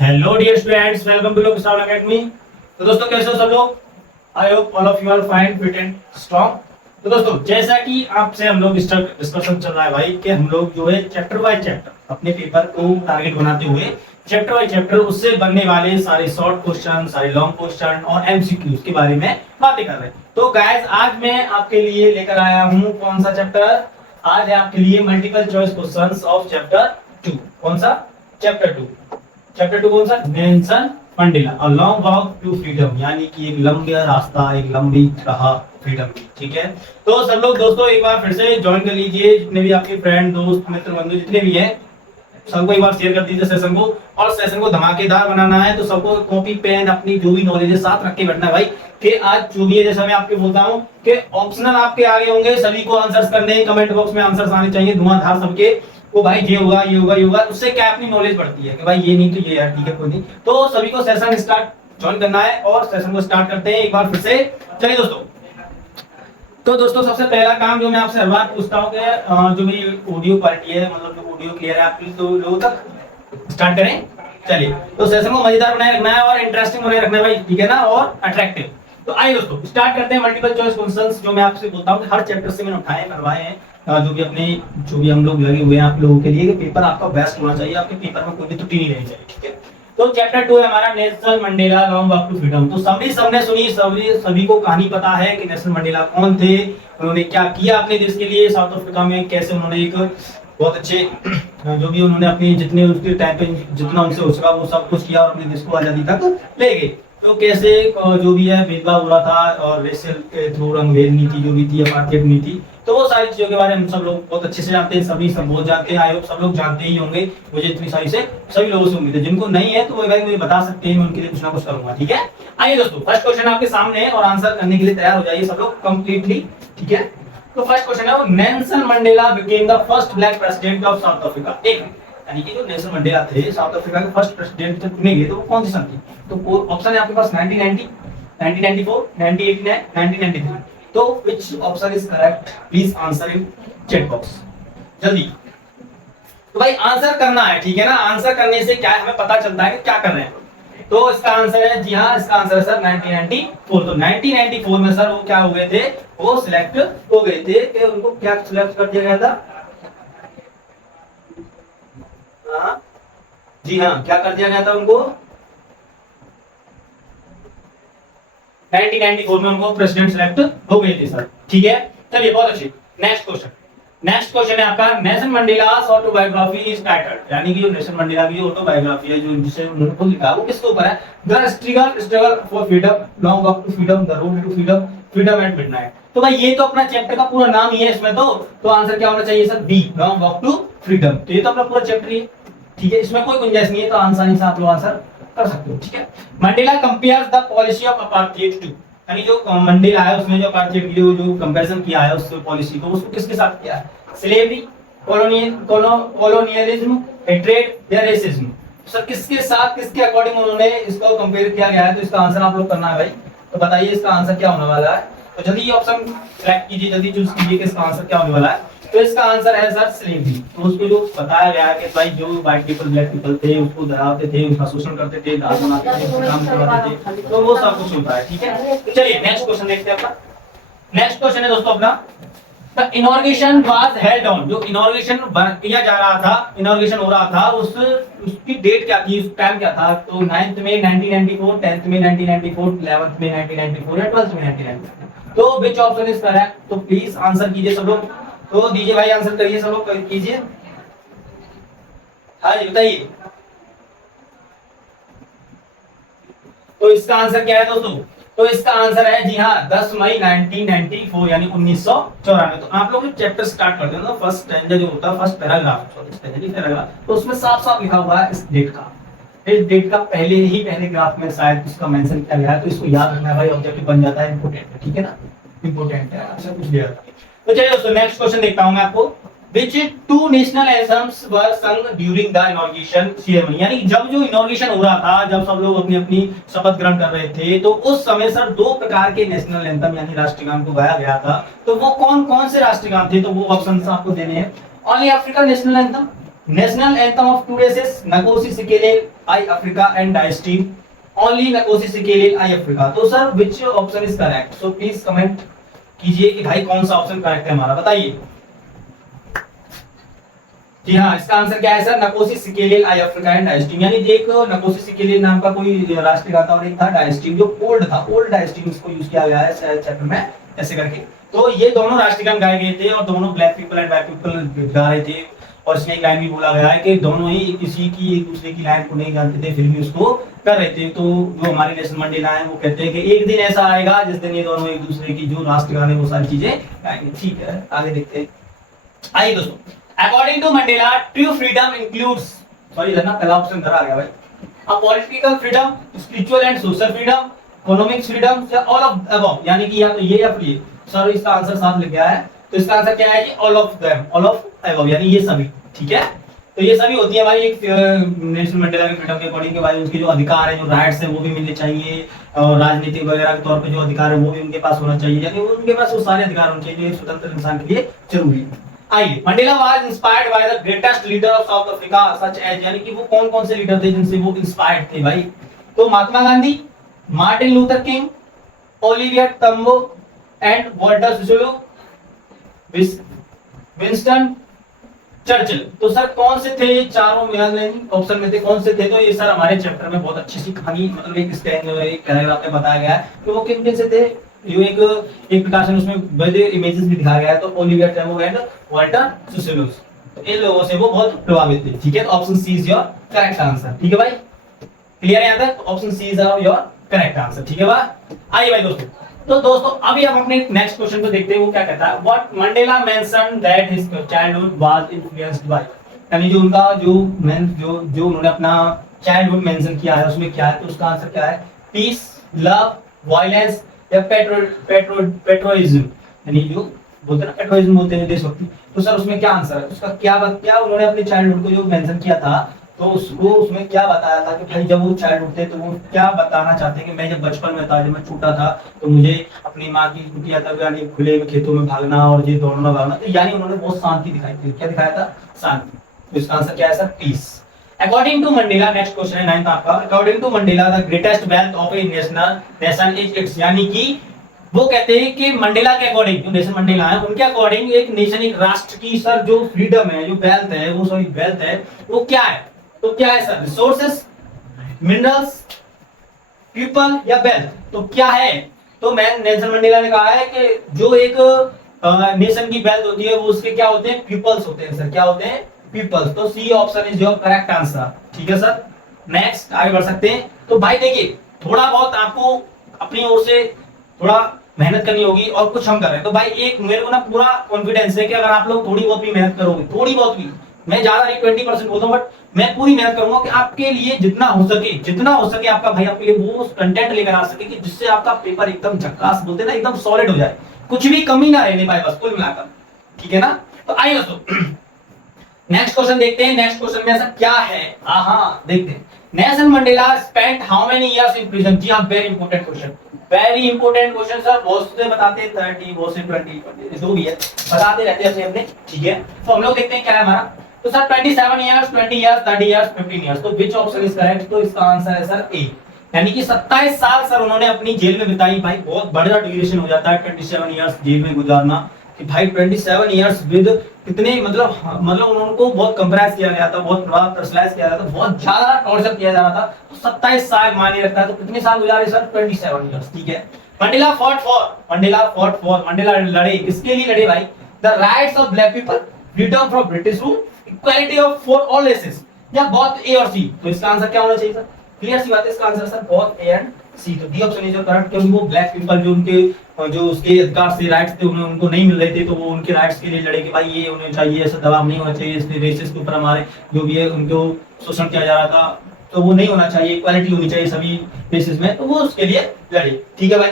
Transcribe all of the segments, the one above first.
Hello dear students, welcome to Lok star academy. तो दोस्तों कैसे हो सब लोग? I hope all of you are fine, fit and strong. तो दोस्तों जैसा कि आपसे हम लोग डिस्कशन चल रहा है भाई कि हम लोग जो है चैप्टर बाय चैप्टर अपने पेपर को टारगेट बनाते हुए चैप्टर बाय चैप्टर उससे बनने वाले सारे शॉर्ट क्वेश्चन, सारे लॉन्ग क्वेश्चन और एमसीक्यूज के बारे में बातें कर रहे हैं। तो गाइस आज मैं आपके लिए लेकर आया हूँ कौन सा चैप्टर? आज है आपके लिए multiple choice questions of chapter 2। कौन सा? चैप्टर 2। चैप्टर 2 कौन सा? Nelson Mandela a long walk to freedom, यानी कि एक लंबा रास्ता, एक लंबी राह फ्रीडम की। ठीक है, तो सब लोग दोस्तों एक बार फिर से ज्वाइन कर लीजिए, जितने भी आपके फ्रेंड, दोस्त, मित्र, बंधु जितने भी हैं सबको एक बार शेयर कर दीजिए सेशन को। और सेशन को धमाकेदार बनाना है तो सबको कॉपी पेन अपनी जो भी नॉलेज है साथ रख के बैठना है भाई। कि आज जो भी है, जैसा मैं आपको बोलता हूँ कि ऑप्शनल आपके आगे होंगे, सभी को आंसर्स करने हैं, कमेंट बॉक्स में आंसर्स आने चाहिए धुआंधार सबके। वो भाई ये होगा, ये होगा, ये होगा, उससे क्या अपनी नॉलेज बढ़ती है कि भाई ये नहीं तो ये यार, ठीक है कोई नहीं। तो सभी को सेशन स्टार्ट ज्वाइन करना है और सेशन को स्टार्ट करते हैं एक बार फिर से। चलिए दोस्तों, तो दोस्तों सबसे पहला काम जो मैं आपसे हर बार पूछता हूँ कि जो मेरी ऑडियो क्वालिटी है, मतलब जो ऑडियो क्लियर है आपकी, तो लोगों तक स्टार्ट करें। चलिए, तो सेशन को मजेदार बनाए रखना है और इंटरेस्टिंग बनाए रखना है भाई, ठीक है ना, और अट्रैक्टिव। तो आइए दोस्तों स्टार्ट करते हैं मल्टीपल चॉइस क्वेश्चंस। जो मैं आपसे बोलता हूँ हर चैप्टर से मैंने उठाए करवाए हैं, जो भी हम लोग लगे हुए हैं आप लोगों के लिए कि पेपर आपका बेस्ट होना चाहिए, आपके पेपर में कोई भी त्रुटि नहीं रहनी चाहिए। ठीक है, तो चैप्टर 2 है हमारा Nelson Mandela long walk to freedom. तो सबने सुनी, सभी को कहानी पता है कि नेल्सन मंडेला कौन थे, उन्होंने क्या किया अपने देश के लिए, साउथ अफ्रीका में कैसे उन्होंने एक बहुत अच्छे जो भी उन्होंने अपनी जितने उसके टाइम पे जितना उनसे हो सका वो सब कुछ किया और अपने देश को आजादी तक ले गए। तो कैसे जो भी है भेदभाव हो रहा था और रेशियल के थ्रू रंगभेद नीति जो भी थी, अपार्थाइड नीति, तो वो सारी चीजों के बारे में हम सब लोग बहुत अच्छे से जानते हैं, सभी सब बहुत जानते हैं। आई होप सब लोग जानते ही होंगे, मुझे इतनी सारी से सभी लोगों से उम्मीद है। जिनको नहीं है तो वो भाई मुझे बता सकते हैं, मैं उनके लिए कुछ ना कुछ करूंगा। ठीक है, आइए दोस्तों फर्स्ट क्वेश्चन आपके सामने है और आंसर करने के लिए तैयार हो जाइए सब लोग कंप्लीटली। ठीक है, तो फर्स्ट क्वेश्चन है वो Nelson Mandela became the first black president of South Africa. एक यानी कि जो नेल्सन मंडेला थे साउथ अफ्रीका के फर्स्ट प्रेसिडेंट जब चुने गए तो वो कौन सी सन थी? तो ऑप्शन है आपके पास 1990, 1994, 1989, 1993। तो which option is correct? Please answer in chat box जल्दी। तो भाई आंसर करना है, ठीक है ना। आंसर करने से क्या है, हमें पता चलता है कि क्या कर रहे हैं। तो इसका आंसर है, जी हाँ इसका आंसर है सर 1994। तो 1994 में सर वो क्या हो गए थे, वो सिलेक्ट हो गए थे कि उनको क्या सिलेक्ट कर दिया गया था? हाँ जी हाँ, क्या कर दिया गया था उनको? 1994 में उनको प्रेसिडेंट सिलेक्ट हो गए थे सर। ठीक है, चलिए बहुत अच्छी। नेक्स्ट क्वेश्चन, नेक्स्ट क्वेश्चन है आपका नेल्सन मंडेलास ऑटोबायोग्राफी इज टाइटल्ड, यानी कि जो नेल्सन मंडेला की ऑटोबायोग्राफी है, जो जिसे उन्होंने खुद लिखा, वो किसके ऊपर है? The struggle for freedom, long walk to freedom, the road to freedom, freedom at midnight. तो भाई ये तो अपना चैप्टर का पूरा नाम ही है इसमें। तो आंसर क्या होना चाहिए sir? B, long walk to freedom. तो ये तो अपना पूरा चैप्टर ही है। ठीक है, इसमें कोई गुंजाइश नहीं है, तो आसानी से आप लोग आंसर कर सकते हो। ठीक है, Mandela compares the policy of apartheid to, यानी जो मंडेला है उसमें जो अपार्थाइड की जो कंपैरिजन किया है उस पॉलिसी को, उसको किसके साथ किया है? स्लेवरी, कॉलोनियलिज्म, हेट्रेड या रेसिज्म। सर किसके साथ, किसके अकॉर्डिंग उन्होंने इसको कंपेयर किया गया है? तो इसका आंसर आप लोग करना है भाई। तो बताइए इसका आंसर क्या होने वाला है? तो जल्दी ये ऑप्शन सेलेक्ट कीजिए, जल्दी चूज कीजिए कि इसका आंसर क्या होने वाला है। तो इसका आंसर है सर स्लेवरी। तो उसको जो बताया गया है कि भाई जो व्हाइट पीपल, ब्लैक पीपल थे उसको डराते थे, उनका शोषण करते थे, दास बनाते थे, काम करवाते थे, तो वो सब कुछ होता है। ठीक है, तो चलिए नेक्स्ट क्वेश्चन देखते हैं अपना। नेक्स्ट क्वेश्चन है दोस्तों अपना, The inauguration was held on, जो इनॉर्गेशन किया जा रहा था, इनॉर्गेशन हो रहा था, उसकी डेट क्या थी, उस टाइम क्या था? तो 9th में 1994, 10th में 1994, 11th में 1994 या 12th में 1994। तो which ऑप्शन इज करेक्ट? तो प्लीज आंसर कीजिए सब लोग। तो दीजिए भाई, आंसर करिए सब लोग, कीजिए। हाँ जी बताइए। तो इसका आंसर क्या है दोस्तों? तो इसका आंसर है जी हाँ 10 मई 1994, यानी 1994। तो आप लोग चैप्टर स्टार्ट करते हैं ना, फर्स्ट स्टैंजा जो होता है, फर्स्ट पैराग्राफ, तो उसमें साफ साफ लिखा हुआ है इस डेट का। इस डेट का पहले ग्राफ में शायद इसका मेंशन किया गया है, तो इसको याद रखना है भाई, ऑब्जेक्टिव बन जाता है, इंपोर्टेंट है। ठीक है ना, इंपोर्टेंट है, अच्छा कुछ दिया। तो चलिए दोस्तों नेक्स्ट क्वेश्चन देखता हूं मैं आपको। Which two national anthems were sung during the inauguration ceremony, यानी जब जो इनॉर्गेशन हो रहा था, जब सब लोग अपनी अपनी शपथ ग्रहण कर रहे थे, तो उस समय सर दो प्रकार के नेशनल एंथम यानी राष्ट्रीय गान को गाया गया था। तो वो कौन कौन से राष्ट्रीय गान थे? तो वो ऑप्शंस आपको देने हैं। Only African national anthem, national anthem of two races, Nkosi Sikelel iAfrika and Die Stem, only Nkosi Sikelel iAfrika. तो sir which option is correct? So please comment कीजिए कि भाई कौन सा ऑप्शन करेक्ट है हमारा, बताइए। जी हाँ, इसका आंसर क्या है sir? Nkosi Sikelel iAfrika and Die Stem. यानी देखो, नकोसी सिकेलियल नाम का कोई राष्ट्रीय गाथा और एक था डायस्टीम, जो ओल्ड था, ओल्ड डायस्टीम इसको यूज किया गया है चैप्टर में ऐसे करके। तो ये दोनों राष्ट्रीय गान गाए गए थे और दोनों black people and white people गा रहे थे। और इसमें एक लाइन भी बोला गया है कि दोनों ही किसी की एक दूसरे की लाइन को नहीं जानते थे, फिर भी उसको कर रहे थे। तो जो हमारे नेल्सन मंडेला है वो कहते हैं कि एक दिन ऐसा आएगा जिस दिन ये दोनों एक दूसरे की जो राष्ट्रीय गान है वो सारी चीजें गाएंगे। ठीक है, आगे देखते हैं। आइए दोस्तों, according to Mandela true freedom includes, sorry ना पहला ऑप्शन इधर आ गया भाई, a political freedom, spiritual and social freedom, economic freedom या ऑल ऑफ अबव। यानी कि या तो ये या फिर ये। सर इसका आंसर साथ लिख गया है, तो इसका आंसर क्या है कि all of them, all of above, यानी ये सभी। ठीक है, तो ये सभी होती है भाई एक नेल्सन मंडेला के फ्रीडम के अकॉर्डिंग के भाई उनके जो अधिकार है, जो राइट्स है वो भी मिलने चाहिए, और राजनीतिक वगैरह के तौर पे जो अधिकार है वो भी उनके पास होना चाहिए। यानी उनके पास वो सारे अधिकार होने चाहिए जो एक स्वतंत्र इंसान के लिए जरूरी है। आइए, Mandela was inspired by the greatest leader of South Africa such as, यानी कि वो कौन-कौन से लीडर थे जिनसे वो इंस्पायर्ड थे भाई? तो Mahatma Gandhi, Martin Luther King, Oliver Tambo and Walter Sisulu, Winston Churchill. तो सर कौन से थे ये चारों ऑप्शन में थे, कौन से थे? तो ये सर हमारे चैप्टर में बहुत अच्छी सी कहानी, मतलब एक पैराग्राफ में बताया गया है कि वो किन किन से थे। जो एक प्रकार से उसमें बड़े इमेजेस भी दिखाया गया है। तो ओलिवियर टैम्बो एंड वाल्टर सिसोलो, तो इन लोगों से वो बहुत प्रभावित थे। ठीक है, तो option C is your correct answer. ठीक है भाई, क्लियर है यहाँ तक? Option C is your correct answer. ठीक है भाई, आइए भाई दोस्तों। तो दोस्तों अभी हम अपने नेक्स्ट क्वेश्चन को देखते हैं, वो क्या कहता है। What Mandela mentioned that his childhood was influenced by, यानी जो उनका जो उन्होंने अपना चाइल्डहुड मेंशन किया है उसमें क्या है? तो उसका आंसर क्या है? पीस, लव, वायलेंस या पेट्रोइज्म, यानी जो बोलते हैं ना पेट्रोइज्म बोलते हैं देशभक्ति। तो सर उसमें क्या आंसर है? उसका क्या उन्होंने अपने चाइल्डहुड को जो मेंशन किया था, तो उसको उसमें क्या बताया था कि भाई जब वो चाइल्डहुड थे तो वो क्या बताना चाहते हैं कि मैं जब बचपन में था, जब मैं छोटा था, तो मुझे अपनी माँ की कुटिया तक यानी खुले खेतों में भागना और ये दौड़ना भागना, तो यानी उन्होंने बहुत शांति दिखाई थी। क्या दिखाया था? शांति। तो इसका आंसर क्या है sir? Peace. According to Mandela, next question है 9th आपका। According to Mandela the greatest wealth of a nation is its, यानी कि वो कहते हैं कि मंडेला के अकॉर्डिंग, जो नेल्सन मंडेला है उनके अकॉर्डिंग एक नेशन, एक राष्ट्र की सर जो फ्रीडम है, जो वेल्थ है, वो सॉरी वेल्थ है, वो क्या है? तो क्या है सर? रिसोर्सेस, मिनरल्स, पीपल या वेल्थ? तो क्या है? तो मैं नेल्सन मंडेला ने कहा है कि जो एक नेशन की वेल्थ होती है वो उसके क्या होते हैं? पीपल्स होते हैं सर। क्या होते हैं? पीपल्स। तो C option is your correct answer. ठीक है सर, नेक्स्ट आगे बढ़ सकते हैं। तो भाई देखिए, थोड़ा बहुत आपको अपनी ओर से थोड़ा मेहनत करनी होगी और कुछ हम कर रहे हैं। तो भाई एक मेरे को ना पूरा कॉन्फिडेंस है कि अगर आप लोग थोड़ी बहुत भी मेहनत करोगे, थोड़ी बहुत भी, मैं ज्यादा नहीं 20% बोलता हूँ, बट मैं पूरी मेहनत करूंगा कि आपके लिए जितना हो सके आपका भाई आपके लिए वो कंटेंट लेकर आ सके कि जिससे आपका पेपर एकदम झक्कास, बोलते ना एकदम सॉलिड हो जाए, कुछ भी कमी ना रहने पाए बस कुल मिलाकर। ठीक है ना? तो आइए दोस्तों नेक्स्ट क्वेश्चन देखते हैं। नेक्स्ट क्वेश्चन में ऐसा क्या है? हाँ देखते हैं। Nelson Mandela spent how many years in prison? जी हाँ, very important question, very important question sir. बहुत से बताते हैं 30, बहुत से 20, जो भी है बताते रहते हैं अपने। ठीक है, तो हम लोग देखते हैं क्या है हमारा। तो sir 27 years, 20 years, 30 years, 15 years. तो विच ऑप्शन इज करेक्ट? तो इसका आंसर है सर ए, यानी कि 27 साल सर उन्होंने अपनी जेल में बिताई। भाई बहुत बड़ा ड्यूरेशन हो जाता है 27 इयर्स जेल में गुजारना, कि भाई 27 इयर्स विद कितने मतलब उनको बहुत कंप्रेस किया गया था, बहुत प्रेशराइज किया गया था, बहुत ज्यादा टॉर्चर किया जा रहा था। तो 27 साल मायने रखता है। तो कितने साल गुजारे सर? 27 इयर्स। ठीक है, मंडेला फॉट फॉर, मंडेला लड़े किसके लिए लड़े भाई? The rights of black people, freedom from British rule, equality of for all races, या बोथ ए और सी? तो इसका आंसर क्या होना चाहिए सर? क्लियर सी बात है, इसका answer sir both A and C. तो डी ऑप्शन इज करेक्ट, क्योंकि वो ब्लैक पीपल जो उनके जो उसके अधिकार से राइट्स थे उन्हें उनको नहीं मिल रहे थे, तो वो उनके राइट्स के लिए लड़े कि भाई ये उन्हें चाहिए, ऐसा दबाव नहीं होना चाहिए, इसलिए रेसेस के ऊपर हमारे जो भी है उनको शोषण किया जा रहा था, तो वो नहीं होना चाहिए, इक्वालिटी होनी चाहिए सभी रेसेस में, तो वो उसके लिए लड़े। ठीक है भाई,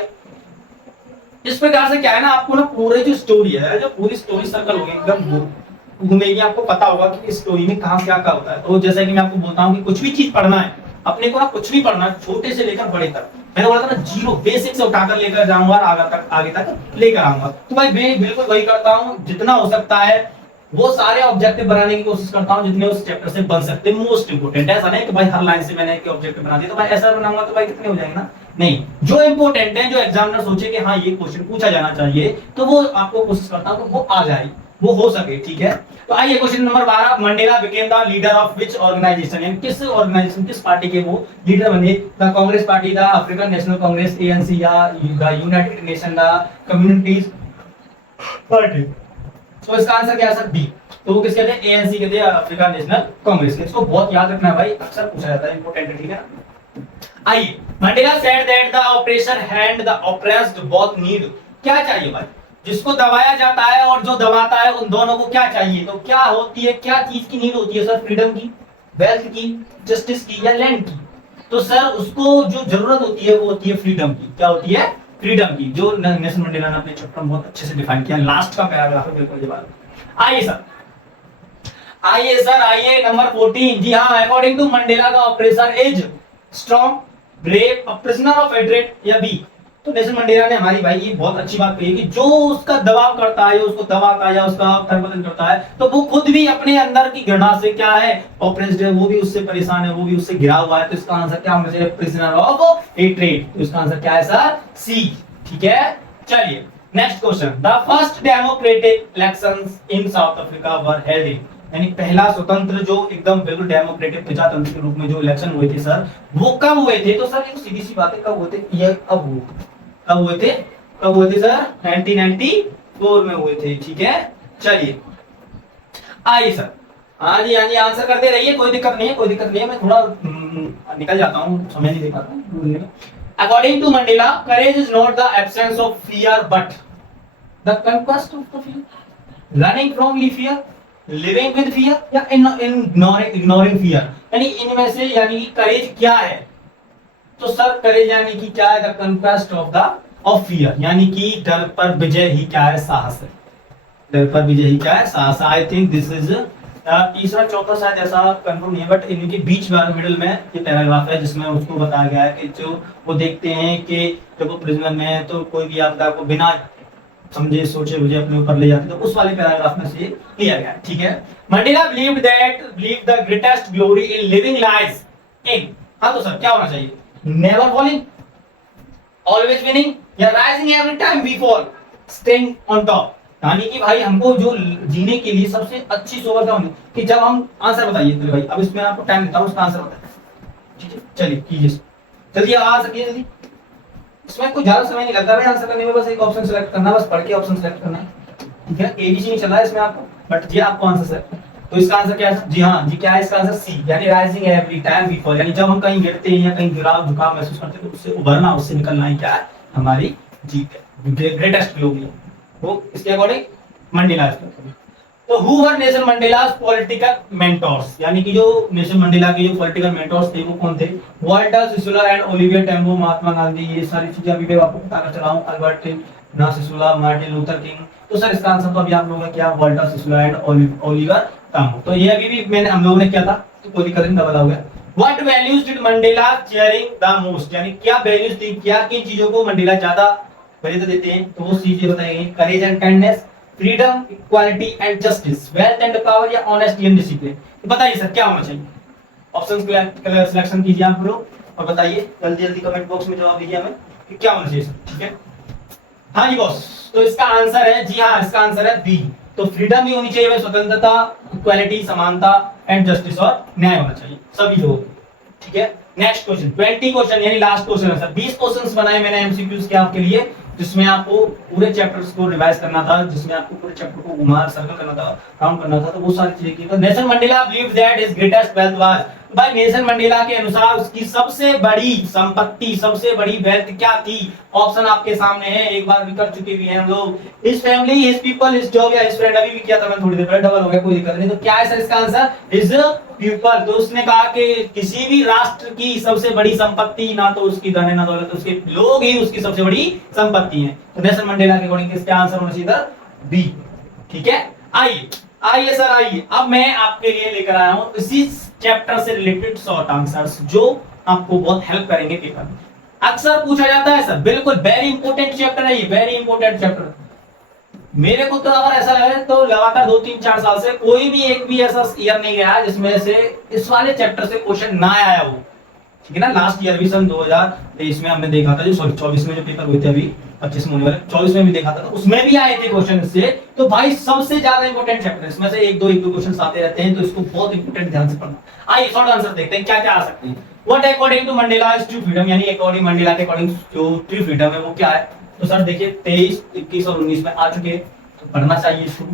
इस प्रकार से क्या है ना, आपको ना पूरे जो स्टोरी है, जो पूरी स्टोरी सर्कल होगी एकदम घूमेगी, आपको पता होगा कि इस स्टोरी में कहाँ क्या क्या होता है। तो जैसा कि मैं आपको बोलता हूँ कि कुछ भी चीज पढ़ना है अपने को ना, कुछ भी पढ़ना है छोटे से लेकर बड़े तक, मैंने बोला था ना जीरो बेसिक से उठाकर लेकर जाऊंगा और आगे तक लेकर आऊंगा। तो भाई मैं बिल्कुल वही करता हूँ, जितना हो सकता है वो सारे ऑब्जेक्टिव बनाने की कोशिश करता हूं जितने उस चैप्टर से बन सकते हैं। मोस्ट इंपोर्टेंट, ऐसा नहीं कि भाई हर लाइन से मैंने एक ऑब्जेक्टिव बना दिया तो भाई ऐसा बनाऊंगा तो भाई कितने हो जाएंगे ना, नहीं, जो इंपोर्टेंट है, जो एग्जामिनर सोचे कि हाँ ये क्वेश्चन पूछा जाना चाहिए, तो वो आपको कोशिश करता हूं कि वो आ जाए, वो हो सके, ठीक है। तो आइए question number 12, Mandela became the leader of which organisation, यानी किस ऑर्गेनाइजेशन, किस पार्टी के वो लीडर बने, the Congress party, the African National Congress ANC, या the United Nation, the communities party. तो इसका आंसर क्या है सर, बी। तो वो किस कहते हैं, एएनसी कहते हैं, अफ्रीकन नेशनल कांग्रेस। इसको बहुत याद रखना है भाई, अक्सर पूछा जाता है, इंपॉर्टेंट है, ठीक है। आइए, Mandela said that the operation hand the oppressed both need, क्या चाहिए भाई, जिसको दबाया जाता है और जो दबाता है उन दोनों को क्या चाहिए, तो क्या होती है, क्या चीज की नीड होती है सर, फ्रीडम की, वेल्थ की, जस्टिस की, या लैंड की। तो सर उसको जो जरूरत होती है वो होती है फ्रीडम की, क्या होती है, फ्रीडम की, जो नेल्सन मंडेला ने अपने चैप्टर में बहुत अच्छे से डिफाइन किया, लास्ट का पैराग्राफ है बिल्कुल ये बात। आइए सर, आइए सर, आइए नंबर 14, जी हाँ, अकॉर्डिंग टू मंडेला का operation is strong, brave, a prisoner of hatred, या बी। तो नेल्सन मंडेला ने हमारी भाई ये बहुत अच्छी बात कही कि जो उसका दबाव करता है, उसको दबाता है या उसका खरबदन करता है, तो वो खुद भी अपने अंदर की घृणा से क्या है, ऑप्रेस्ड है, वो भी उससे परेशान है, वो भी उससे घिरा हुआ है। तो इसका आंसर क्या होना चाहिए, प्रिजनर ऑफ हेट्रेड। तो इसका आंसर क्या है सर, सी, ठीक है। चलिए next question, the first democratic elections in south Africa were held in, यानी पहला स्वतंत्र जो एकदम बिल्कुल डेमोक्रेटिक प्रजातंत्र के रूप में जो इलेक्शन हुए थे सर, वो कब हुए थे, तो सर ये सीधी सी बात है, कब हुए थे, ये कब हुए थे, कब हुए थे सर, 1994 में हुए थे, ठीक है। चलिए आइए सर, हाँ जी हाँ जी, आंसर करते रहिए, कोई दिक्कत नहीं है, कोई दिक्कत नहीं है, मैं थोड़ा निकल जाता हूँ, समय नहीं दे पाता हूँ। According to Mandela, courage is not the absence of fear but the conquest of the fear, running from fear, living with fear, या इग्नोरिंग फियर, यानी इनमें से, यानी करेज क्या है, तो सर करेज यानी कि क्या है, द कंक्वेस्ट ऑफ फियर, यानी कि डर पर विजय ही क्या है, साहस है, डर पर विजय ही क्या है, साहस। आई थिंक दिस इज तीसरा चौथा शायद ऐसा कंफर्म नहीं है, बट इनके बीच में मिडिल में ये पैराग्राफ है जिसमें उसको बताया गया है कि जो वो देखते हैं कि जब वो प्रिजनर में है तो कोई भी आपदा को बिना समझे सोचे बुझे अपने ऊपर ले जाते, तो उस वाले पैराग्राफ में से लिया गया है, ठीक है। Mandela believed the greatest glory in living lies in, हाँ तो सर क्या होना चाहिए, नेवर फॉलिंग, ऑलवेज विनिंग, या rising every time we fall, staying on top, यानी कि भाई हमको जो जीने के लिए सबसे अच्छी सोच क्या होनी कि जब हम, आंसर बताइए भाई, अब इसमें आपको टाइम देता हूं, उसका आंसर बताइए, ठीक है। चलिए कीजिए जल्दी, आ सकिए जल्दी, इसमें कोई ज्यादा समय नहीं लगता भाई आंसर करने में, बस एक ऑप्शन सेलेक्ट करना, बस पढ़ के ऑप्शन सेलेक्ट करना है, ठीक है। एबीसी नहीं चला है इसमें आपको, बट जी आपको आंसर सेलेक्ट, तो इसका आंसर क्या है, जी हाँ जी, क्या है इसका आंसर, सी, यानी rising every time we fall, यानी जब हम कहीं गिरते हैं या कहीं गिराव झुकाव महसूस करते हैं तो उससे उभरना, उससे निकलना ही क्या है, हमारी जीत है, ग्रेटेस्ट ग्लोरी। वो इसके अकॉर्डिंग मंडेला। तो who were Nelson Mandela's political mentors, यानी कि जो नेल्सन मंडेला के जो पॉलिटिकल मेंटोर्स थे वो कौन थे, Walter सिसुला and Olivier Tambo, Mahatma Gandhi, ये सारी चीजें अभी मैं आपको बता कर चला हूं, अल्बर्ट ना सिसुला, मार्टिन लूथर किंग। तो सर इसका आंसर तो अभी आप लोगों ने किया, वाल्टर सिसुला एंड ओलिवियर टैम्बो। तो ये अभी भी मैंने हम लोगों ने किया था, तो कोई दिक्कत नहीं, डबल हो गया। What values did Mandela cherishing the most, यानी क्या वैल्यूज थी, क्या किन चीजों को मंडेला ज्यादा वरीयता देते हैं, तो वो चीजें बताएंगे, courage and kindness, freedom, equality and justice, wealth and power, या ऑनेस्टी एंड डिसिप्लिन। तो बताइए सर क्या होना चाहिए, ऑप्शंस को सिलेक्शन कीजिए आप लोग और बताइए जल्दी जल्दी कमेंट बॉक्स में जवाब दीजिए हमें कि क्या होना चाहिए सर, ठीक है। हाँ जी बॉस, तो इसका आंसर है, जी हाँ इसका आंसर है बी। तो फ्रीडम भी होनी चाहिए, स्वतंत्रता, इक्वालिटी, समानता एंड जस्टिस, और न्याय होना चाहिए सभी लोगों को, ठीक है। नेक्स्ट क्वेश्चन 20 क्वेश्चन, यानी लास्ट क्वेश्चन है सर। 20 क्वेश्चंस बनाए मैंने एमसीक्यूज के आपके लिए, जिसमें आपको पूरे चैप्टर्स को रिवाइज करना था, जिसमें आपको पूरे चैप्टर को घुमा सर्कल करना था, काउंट करना था, तो वो सारी चीजें की। Nelson Mandela believed that his greatest wealth was, भाई नेल्सन मंडेला के अनुसार उसकी सबसे बड़ी संपत्ति, सबसे बड़ी वेल्थ क्या थी, ऑप्शन आपके सामने है, एक बार भी कर चुके भी हैं हम लोग, his family, his people, his job, या हिज फ्रेंड, अभी भी किया था मैं थोड़ी देर पहले, डबल हो गया, कोई दिक्कत नहीं। तो क्या है सर इसका आंसर, हिज पीपल। तो उसने कहा कि किसी भी राष्ट्र की सबसे बड़ी संपत्ति ना तो उसकी धन है ना दौलत, उसके लोग ही उसकी सबसे बड़ी संपत्ति है। तो नेल्सन मंडेला के अकॉर्डिंग इसका आंसर होना चाहिए बी, ठीक है। आइए आइए सर आइए, अब मैं आपके लिए लेकर आया हूं इसी चैप्टर से रिलेटेड शॉर्ट आंसर्स जो आपको बहुत हेल्प करेंगे पेपर में। अक्सर पूछा जाता है सर, बिल्कुल वेरी इंपॉर्टेंट चैप्टर है ये, वेरी इंपॉर्टेंट चैप्टर, मेरे को तो अगर ऐसा लगे तो लगातार 2 3 4 साल से कोई भी एक भी ऐसा ईयर नहीं गया जिसमें से इस वाले चैप्टर से क्वेश्चन ना आया हो, ठीक है ना। लास्ट ईयर भी सन 2023 में हमने देखा था, जो सॉरी 24 में जो पेपर हुए थे, अभी 25 में होने वाले, 24 में भी देखा था, तो उसमें भी आए थे क्वेश्चन इससे। तो भाई सबसे ज्यादा इंपॉर्टेंट चैप्टर है, इसमें से एक दो क्वेश्चन आते रहते हैं, तो इसको बहुत इंपॉर्टेंट ध्यान से पढ़ना। आइए शॉर्ट आंसर देखते हैं क्या क्या आ सकते हैं। What according to Mandela is true freedom, यानी अकॉर्डिंग मंडेला के अकॉर्डिंग जो ट्रू फ्रीडम है वो क्या है। तो सर देखिए 23, 21 और 19 में आ चुके हैं, तो पढ़ना चाहिए इसको।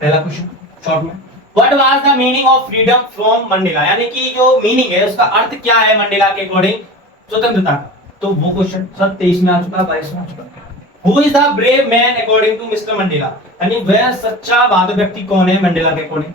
पहला क्वेश्चन शॉर्ट में, what was the meaning of freedom from Mandela, यानी कि जो मीनिंग है उसका अर्थ क्या है मंडेला के अकॉर्डिंग स्वतंत्रता का। तो वो क्वेश्चन सर 23 में आ चुका, 22 में आ चुका। Who is the brave man according to mister Mandela, यानी वह सच्चा बहादुर व्यक्ति कौन है मंडेला के अकॉर्डिंग।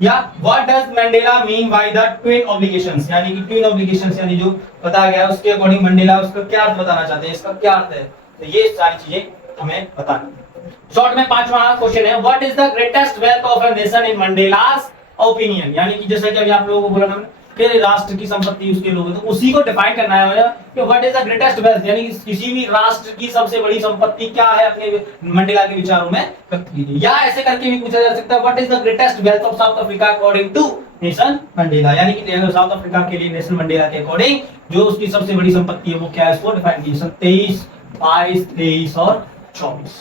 या what does Mandela mean by the twin obligations, यानी कि ट्विन ऑब्लिगेशंस यानी जो बताया गया उसके अकॉर्डिंग मंडेला उसका क्या अर्थ बताना चाहते हैं, इसका क्या अर्थ है। तो ये सारी चीजें हमें बतानी है। शॉर्ट में पांचवा क्वेश्चन है, what is the greatest wealth of a nation in Mandela's opinion, यानी कि जैसे कि अभी आप लोगों को बोला मैंने कि राष्ट्र की संपत्ति उसके लोग हैं, तो उसी को डिफाइन करना है कि what is the greatest wealth, यानी कि किसी भी राष्ट्र की सबसे बड़ी संपत्ति क्या है अपने मंडेला के विचारों में व्यक्त कीजिए। या ऐसे करके भी पूछा जा सकता है, what is the greatest wealth of South Africa according to nation Mandela, यानी कि साउथ अफ्रीका के लिए नेशन मंडेला के अकॉर्डिंग जो उसकी सबसे बड़ी संपत्ति है वो क्या है, इसको डिफाइन कीजिए। 23, 22, 23 और 24।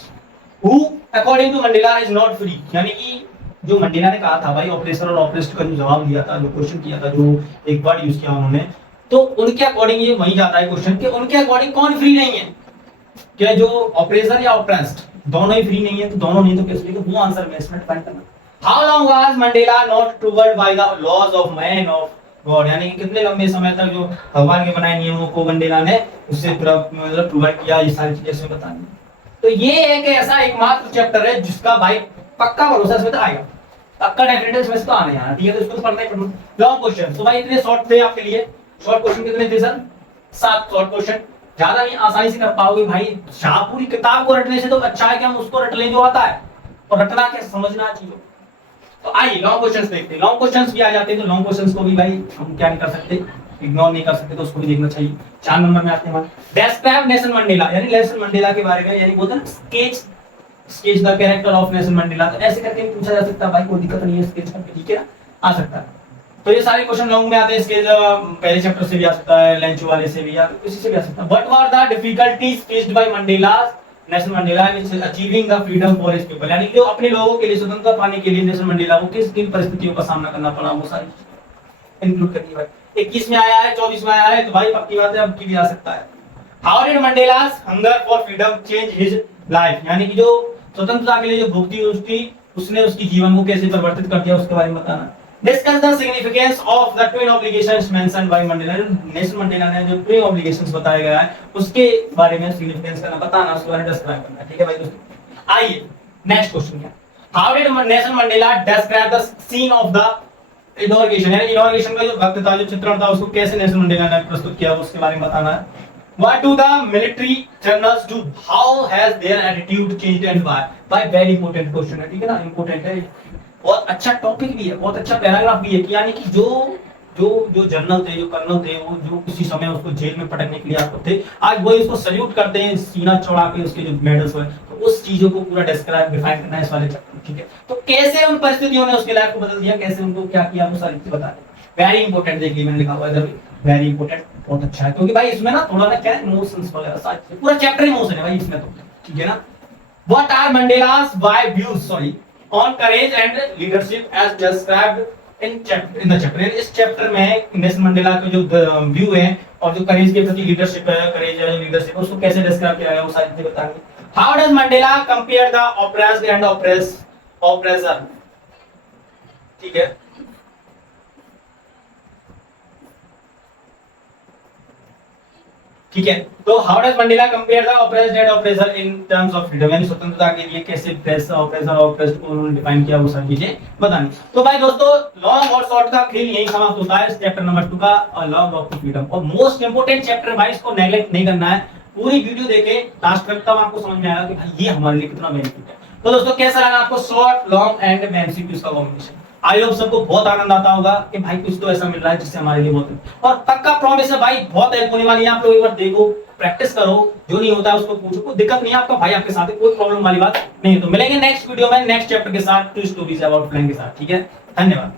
Who according to Mandela is not free, यानी कि जो मंडेला ने कहा था भाई ऑपरेसर और ऑपरेस्ट का जो जवाब दिया था, जो क्वेश्चन किया था, जो एक वर्ड यूज किया उन्होंने, तो उनके अकॉर्डिंग ये वही जाता है क्वेश्चन कि उनके अकॉर्डिंग कौन फ्री नहीं है, क्या जो ऑपरेसर या ऑपरेस्ट दोनों ही फ्री नहीं है। तो दोनों नहीं तो कैसे लिखे, वो आंसर में इसमें डिफाइन करना। How long was Mandela not thwarted by the laws of man of God, यानी कि कितने लंबे समय तक जो भगवान के बनाए नियमों को मंडेला ने उससे पूरा मतलब ट्रूवर्ड किया, ये सारी चीजें इसमें बतानी। तो ये एक ऐसा एकमात्र चैप्टर है जिसका भाई पक्का भरोसा इसमें तो आएगा, पक्का डेफिनेटली इसमें तो आने आना, ठीक है। तो इसको तो पढ़ना ही पड़ना। लॉन्ग क्वेश्चन तो भाई इतने शॉर्ट थे आपके लिए। शॉर्ट क्वेश्चन कितने थे सर, 7 शॉर्ट क्वेश्चन, ज्यादा नहीं आसानी से कर पाओगे भाई। शाह पूरी किताब को रटने से तो अच्छा है कि हम उसको रट लें जो आता है, और रटना क्या समझना चाहिए। तो आइए लॉन्ग क्वेश्चंस देखते हैं। लॉन्ग क्वेश्चंस भी आ जाते हैं, तो लॉन्ग क्वेश्चंस को भी भाई हम क्या नहीं कर सकते, इग्नोर नहीं कर सकते, तो उसको भी देखना चाहिए। 4 नंबर में आते हैं डिस्क्राइब नेल्सन मंडेला, यानी नेल्सन मंडेला के बारे में, यानी बोलते हैं sketch the character of Nelson Mandela. तो ऐसे करके पूछा जा सकता है भाई, कोई दिक्कत नहीं है स्केच करके, ठीक है ना, आ सकता है। तो ये सारे क्वेश्चन लॉन्ग में आते हैं, स्केच पहले चैप्टर से भी आ सकता है, लेंचो वाले से भी, या किसी से भी आ सकता है। What were the difficulties faced by Mandela Nelson Mandela in achieving the freedom for his people, यानी जो अपने लोगों के लिए स्वतंत्रता पाने के लिए नेल्सन मंडेला को किस किन परिस्थितियों का सामना करना पड़ा, वो सारी इंक्लूड करनी है भाई। 21 में आया है, 24 में आया है, तो भाई पक्की बात है अब की भी आ सकता है। How did Mandela's hunger for freedom change his life, यानी कि जो स्वतंत्रता के लिए जो भूख थी उसने उसकी जीवन को कैसे परिवर्तित कर दिया, उसके बारे में बताना। Discuss the significance of the twin obligations mentioned by Mandela, Nelson Mandela ने जो ट्विन ऑब्लिगेशंस बताया गया है उसके बारे में सिग्निफिकेंस करना, बताना, उसके बारे में डिस्क्राइब करना, ठीक है भाई दोस्तों। आइए नेक्स्ट क्वेश्चन क्या, how did Nelson Mandela describe the scene of the inauguration, यानी इनॉग्रेशन का जो वक्त था, जो चित्रण था, उसको कैसे नेल्सन मंडेला ने प्रस्तुत किया, उसके बारे में बताना है। What do the military generals do? How has their attitude changed and why? By very important question है, ठीक है ना, important है, बहुत अच्छा टॉपिक भी है, बहुत अच्छा पैराग्राफ भी है कि यानी कि जो जनरल थे, जो कर्नल थे, वो जो किसी समय उसको जेल में पटकने के लिए आते थे, आज वही उसको सल्यूट करते हैं, सीना चौड़ा के उसके जो मेडल्स हुए, तो उस चीजों को पूरा डिस्क्राइब डिफाइन करना है इस वाले चैप्टर में, ठीक है। तो कैसे उन परिस्थितियों ने उसके लाइफ को बदल दिया, कैसे उनको क्या किया, वो सारी चीजें बता दें। वेरी इंपॉर्टेंट, देखिए मैंने लिखा हुआ है इधर, वेरी इंपॉर्टेंट, बहुत अच्छा है, क्योंकि भाई इसमें ना थोड़ा ना क्या है, इमोशंस वगैरह सारी, पूरा चैप्टर इमोशन है भाई इसमें तो, ठीक है ना। What are Mandela's why views sorry on courage and leadership as described in the chapter, इस चैप्टर में नेल्सन मंडेला के जो व्यू है और जो करेज के प्रति लीडरशिप है, करेज है लीडरशिप, उसको कैसे डिस्क्राइब किया गया, वो सारी चीजें बताएंगे। How does Mandela compare the oppressed and oppressor, ठीक है। ठीक है, तो how does Mandela compare the oppressed and oppressor in terms of freedom, यानी स्वतंत्रता के लिए कैसे प्रेस ऑप्रेसर और ऑप्रेस्ड को उन्होंने डिफाइन किया, वो सारी चीजें बतानी। तो भाई दोस्तों लॉन्ग और शॉर्ट का खेल यही समाप्त होता है इस चैप्टर नंबर 2 का, लॉन्ग ऑफ फ्रीडम, और मोस्ट इंपोर्टेंट चैप्टर भाई, इसको नेग्लेक्ट नहीं करना है, पूरी वीडियो देखें लास्ट तक, तब आपको समझ में आएगा कि भाई ये हमारे लिए कितना बेनिफिट है। तो दोस्तों कैसा लगा आपको शॉर्ट, लॉन्ग एंड एमसीक्यूज का कॉम्बिनेशन, आई होप सबको बहुत आनंद आता होगा कि भाई कुछ तो ऐसा मिल रहा है जिससे हमारे लिए बहुत, और पक्का प्रॉमिस है भाई बहुत हेल्प होने वाली है। आप लोग एक बार देखो, प्रैक्टिस करो, जो नहीं होता है उसको पूछो, कोई दिक्कत नहीं है, आपका भाई आपके साथ है, कोई प्रॉब्लम वाली बात नहीं है। तो मिलेंगे नेक्स्ट वीडियो में नेक्स्ट चैप्टर के साथ, 2 स्टोरीज अबाउट फ्लाइंग के साथ। ठीक है, धन्यवाद।